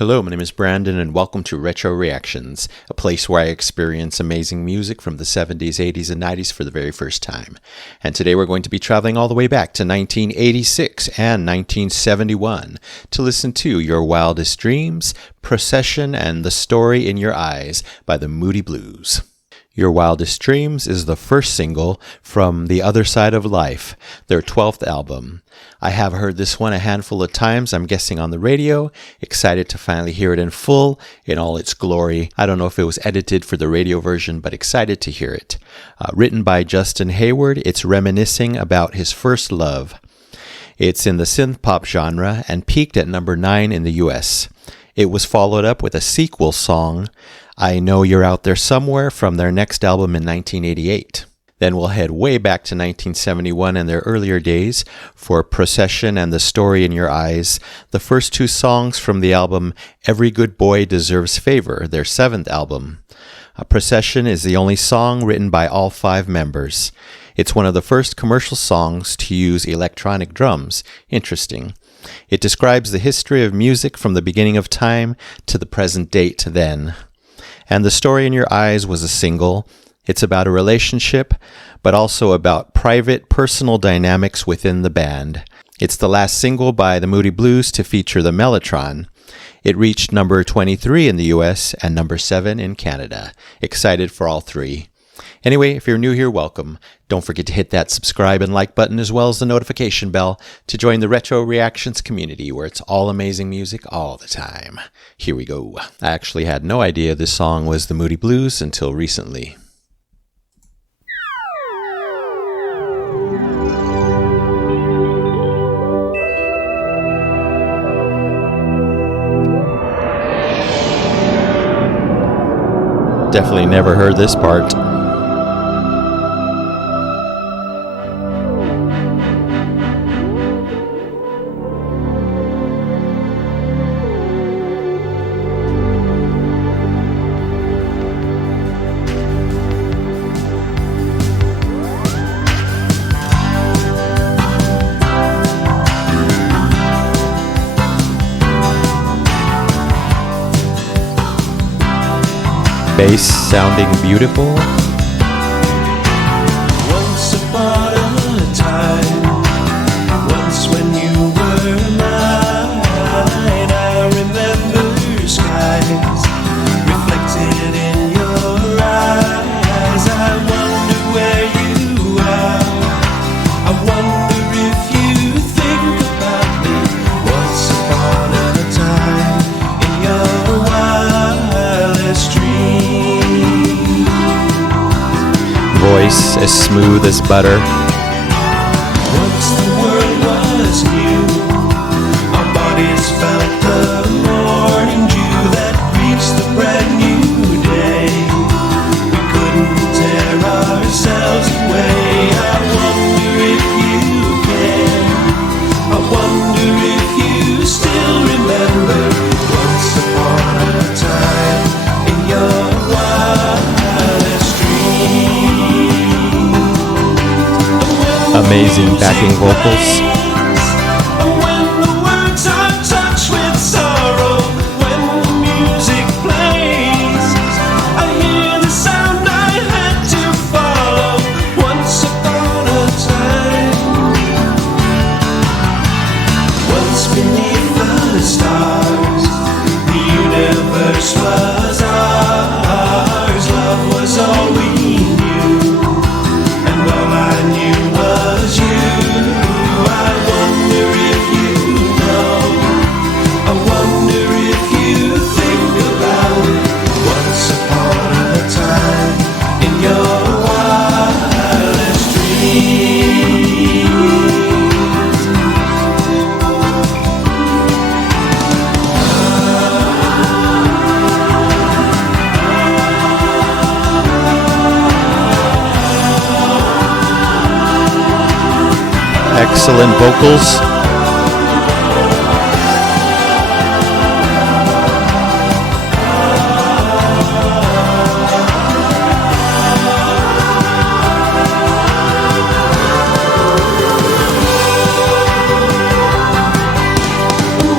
Hello, my name is Brandon, and welcome to Retro Reactions, a place where I experience amazing music from the 70s, 80s, and 90s for the very first time. And today we're going to be traveling all the way back to 1986 and 1971 to listen to Your Wildest Dreams, Procession, and The Story in Your Eyes by the Moody Blues. Your Wildest Dreams is the first single from The Other Side of Life, their 12th album. I have heard this one a handful of times, I'm guessing on the radio, excited to finally hear it in full, in all its glory. I don't know if it was edited for the radio version, but excited to hear it. Written by Justin Hayward, it's reminiscing about his first love. It's in the synth pop genre and peaked at number 9 in the US. It was followed up with a sequel song, I Know You're Out There Somewhere, from their next album in 1988. Then we'll head way back to 1971 and their earlier days for Procession and The Story in Your Eyes, the first two songs from the album Every Good Boy Deserves Favor, their 7th album. Procession is the only song written by all 5 members. It's one of the first commercial songs to use electronic drums. Interesting. It describes the history of music from the beginning of time to the present date then. And The Story in Your Eyes was a single. It's about a relationship, but also about private, personal dynamics within the band. It's the last single by the Moody Blues to feature the Mellotron. It reached number 23 in the US and number 7 in Canada. Excited for all 3. Anyway, if you're new here, welcome. Don't forget to hit that subscribe and like button as well as the notification bell to join the Retro Reactions community where it's all amazing music all the time. Here we go. I actually had no idea this song was the Moody Blues until recently. Definitely never heard this part. Bass sounding beautiful. Once upon a time, once when you were mine, I remember skies reflected in your eyes. I wonder where you are. I wonder if you think about me. Once upon a time in your wildest dreams. Voice as smooth as butter. Once the world was new, our bodies felt the morning dew that greets the brand new day. We couldn't tear ourselves away. I wonder if you can. I wonder if you still remember. Once upon a time in your wildest dreams. Amazing backing vocals. When the words are touched with sorrow, when the music plays, I hear the sound I had to follow. Once upon a time, once beneath the stars, the universe was ours. Love was all we knew, and all I knew was you. I wonder if you know. I wonder if you think about it. Once upon a time in your wildest dreams. Excellent vocals.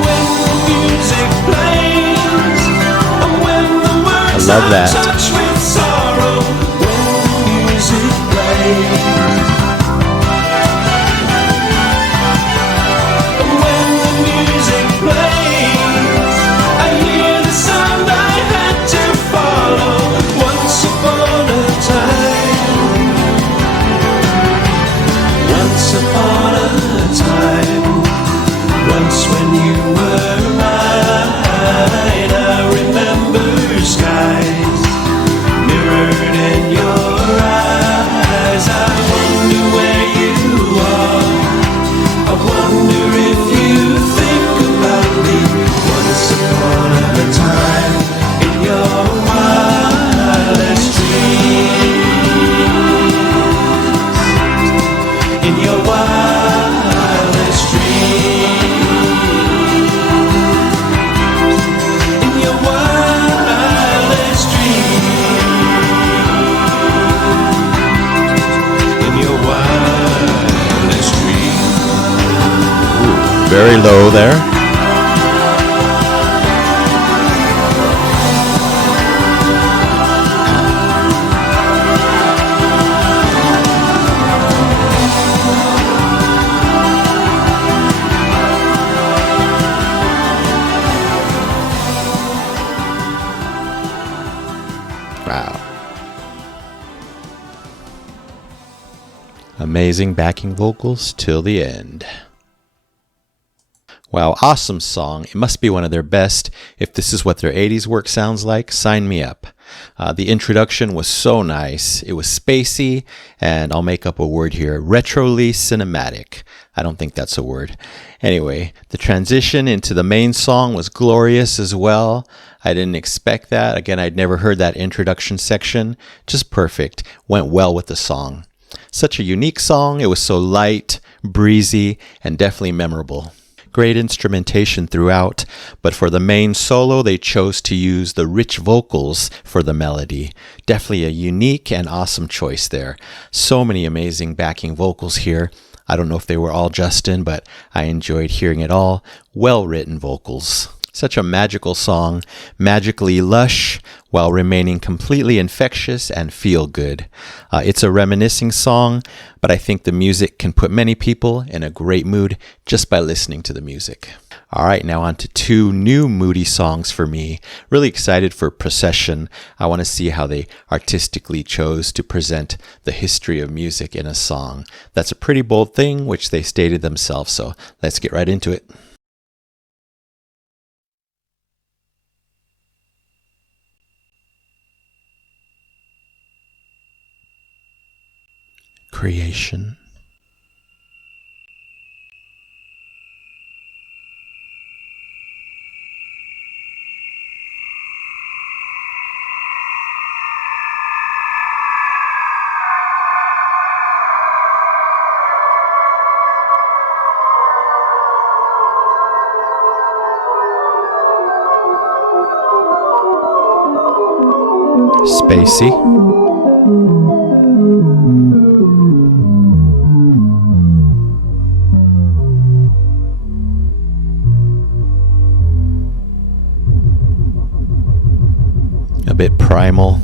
When the music plays, love that. Touch with sorrow when the music plays. When the music plays, I hear the sound I had to follow once upon a time. Once upon a time, once when you were mine, I remember skies mirrored in your eyes. I wonder where you are. I wonder if you think about me. Once upon a time in your wildest dreams. In your wildest dreams. In your wildest dreams. In your wildest dreams. Very low there. Wow. Amazing backing vocals till the end. Wow, awesome song. It must be one of their best. If this is what their 80s work sounds like, sign me up. The introduction was so nice. It was spacey, and I'll make up a word here, retroly cinematic. I don't think that's a word. Anyway, the transition into the main song was glorious as well. I didn't expect that. Again, I'd never heard that introduction section. Just perfect. Went well with the song. Such a unique song. It was so light, breezy, and definitely memorable. Great instrumentation throughout, but for the main solo, they chose to use the rich vocals for the melody. Definitely a unique and awesome choice there. So many amazing backing vocals here. I don't know if they were all Justin, but I enjoyed hearing it all. Well-written vocals. Such a magical song, magically lush, while remaining completely infectious and feel good. It's a reminiscing song, but I think the music can put many people in a great mood just by listening to the music. All right, now on to two new Moody songs for me. Really excited for Procession. I want to see how they artistically chose to present the history of music in a song. That's a pretty bold thing, which they stated themselves, so let's get right into it. Creation. Spacey. A bit primal.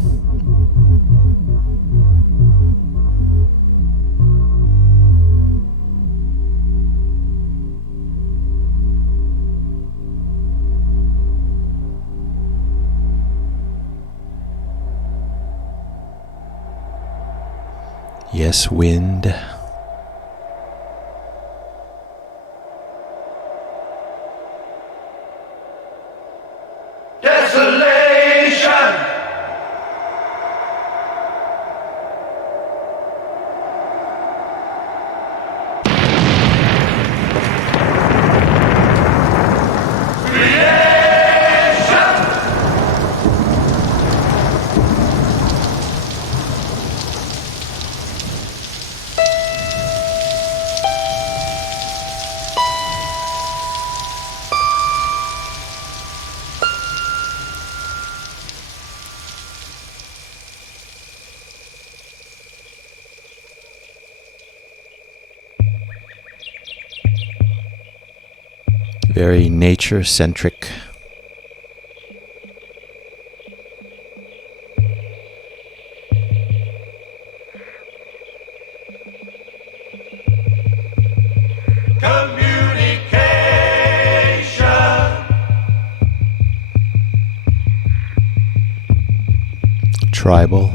Yes, wind. Desolation. Very nature-centric. Tribal.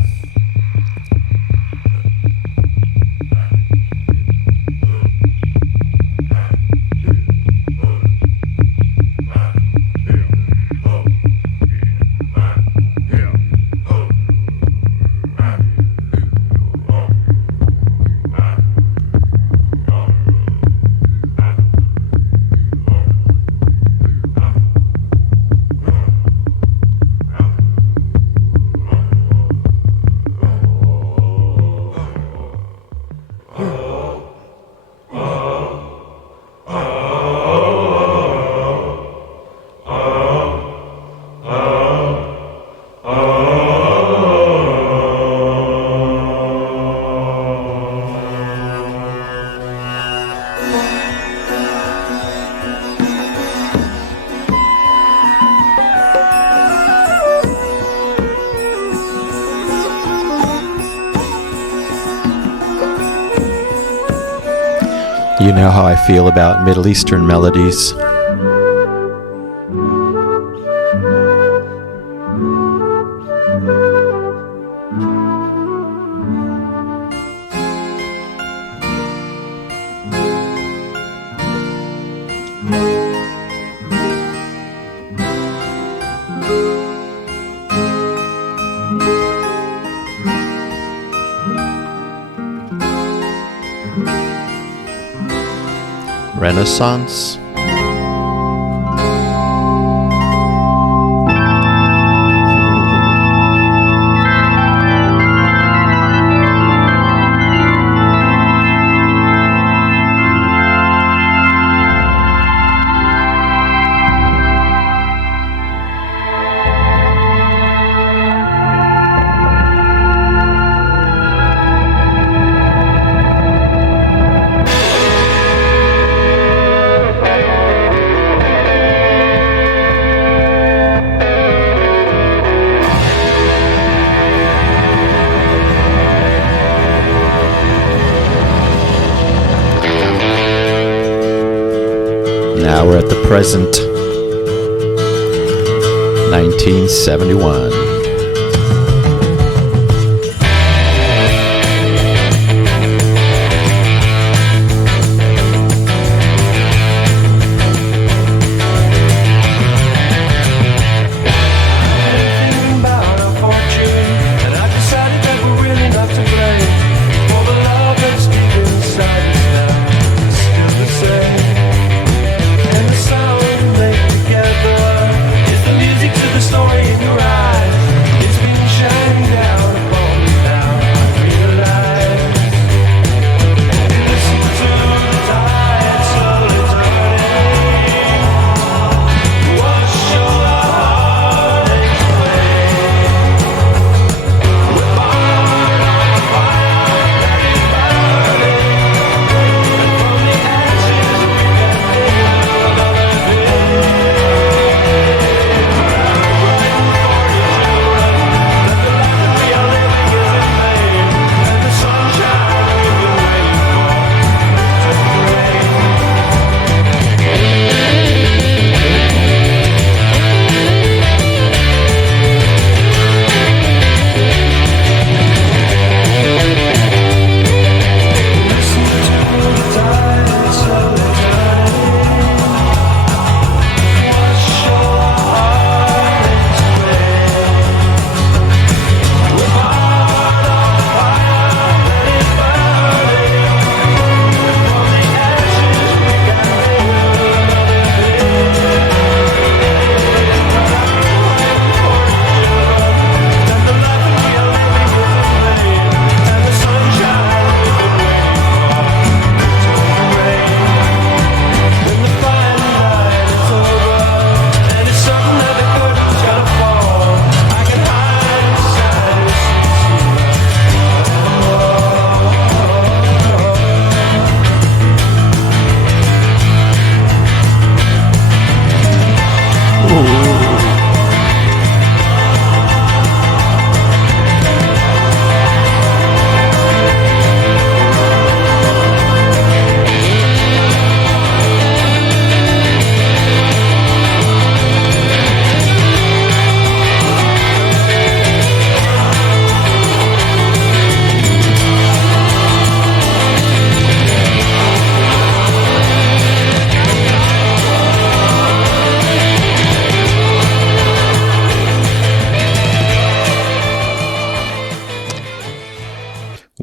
You know how I feel about Middle Eastern melodies. Renaissance. Now we're at the present, 1971. Story in your eyes.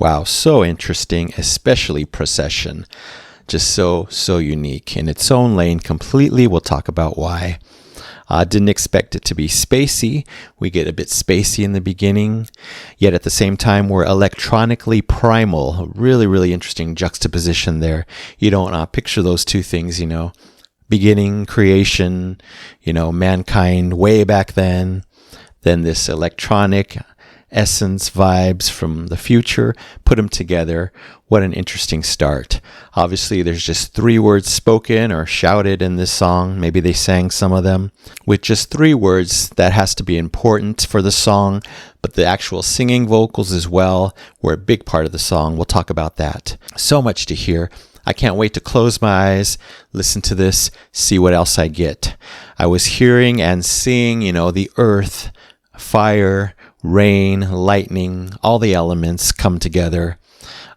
Wow, so interesting, especially Procession. Just so unique in its own lane completely. We'll talk about why. Didn't expect it to be spacey. We get a bit spacey in the beginning, yet at the same time we're electronically primal. Really, really interesting juxtaposition there. You don't picture those two things, beginning, creation, mankind way back then this electronic essence vibes from the future, put them together. What an interesting start. Obviously, there's just 3 words spoken or shouted in this song. Maybe they sang some of them. With just 3 words, that has to be important for the song, but the actual singing vocals as well were a big part of the song. We'll talk about that. So much to hear. I can't wait to close my eyes, listen to this, see what else I get. I was hearing and seeing, the earth, fire, rain, lightning, all the elements come together.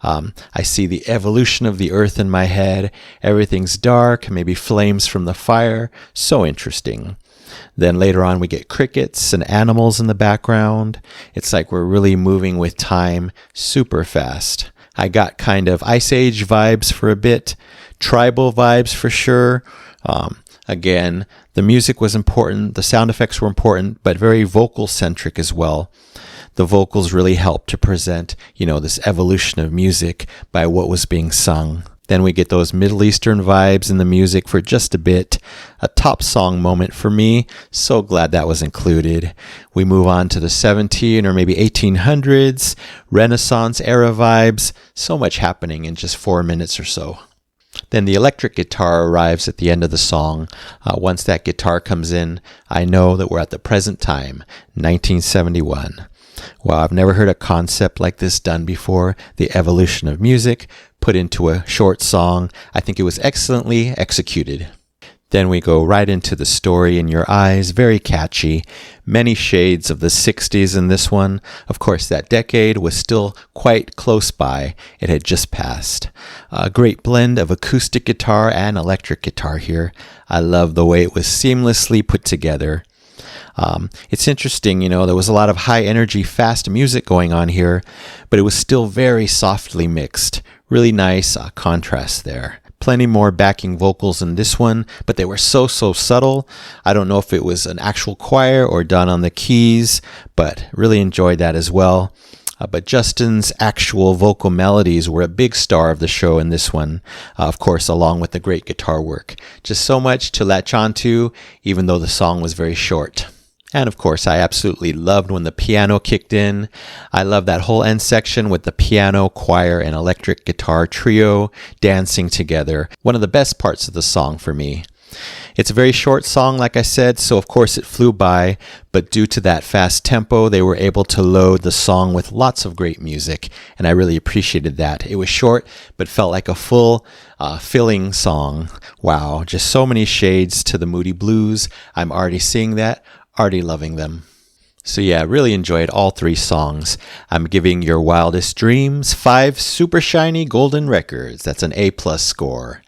I see the evolution of the earth in my head. Everything's dark, maybe flames from the fire. So interesting. Then later on we get crickets and animals in the background. It's like we're really moving with time super fast. I got kind of Ice Age vibes for a bit, tribal vibes for sure. Again, the music was important, the sound effects were important, but very vocal-centric as well. The vocals really helped to present, this evolution of music by what was being sung. Then we get those Middle Eastern vibes in the music for just a bit. A top song moment for me. So glad that was included. We move on to the 17 or maybe 1800s, Renaissance era vibes. So much happening in just 4 minutes or so. Then the electric guitar arrives at the end of the song. Once that guitar comes in, I know that we're at the present time, 1971. Wow, I've never heard a concept like this done before. The evolution of music put into a short song. I think it was excellently executed. Then we go right into The Story in Your Eyes, very catchy. Many shades of the 60s in this one. Of course, that decade was still quite close by. It had just passed. A great blend of acoustic guitar and electric guitar here. I love the way it was seamlessly put together. It's interesting, there was a lot of high energy, fast music going on here, but it was still very softly mixed. Really nice contrast there. Plenty more backing vocals in this one, but they were so subtle. I don't know if it was an actual choir or done on the keys, but really enjoyed that as well. But Justin's actual vocal melodies were a big star of the show in this one, of course, along with the great guitar work. Just so much to latch on to, even though the song was very short. And of course, I absolutely loved when the piano kicked in. I love that whole end section with the piano, choir, and electric guitar trio dancing together. One of the best parts of the song for me. It's a very short song, like I said, so of course it flew by, but due to that fast tempo, they were able to load the song with lots of great music, and I really appreciated that. It was short, but felt like a full, filling song. Wow, just so many shades to the Moody Blues. I'm already seeing that. Already loving them. So yeah, really enjoyed all 3 songs. I'm giving your Wildest Dreams 5 super shiny golden records. That's an A+ score.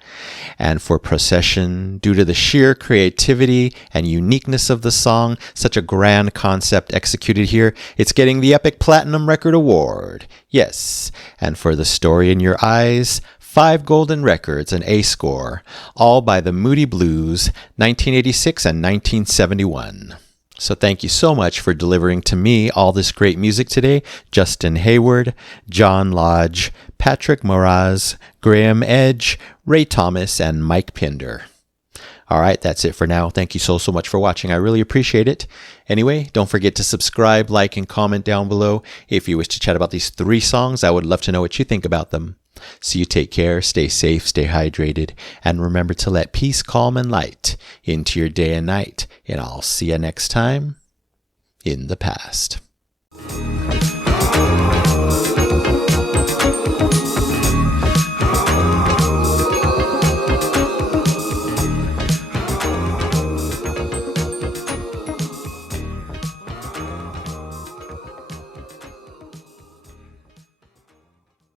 And for Procession, due to the sheer creativity and uniqueness of the song, such a grand concept executed here, it's getting the Epic Platinum Record Award. Yes. And for The Story in Your Eyes, 5 golden records, an A score, all by the Moody Blues, 1986 and 1971. So thank you so much for delivering to me all this great music today. Justin Hayward, John Lodge, Patrick Moraz, Graham Edge, Ray Thomas, and Mike Pinder. All right, that's it for now. Thank you so much for watching. I really appreciate it. Anyway, don't forget to subscribe, like, and comment down below. If you wish to chat about these 3 songs, I would love to know what you think about them. So you take care, stay safe, stay hydrated, and remember to let peace, calm, and light into your day and night. And I'll see you next time in the past.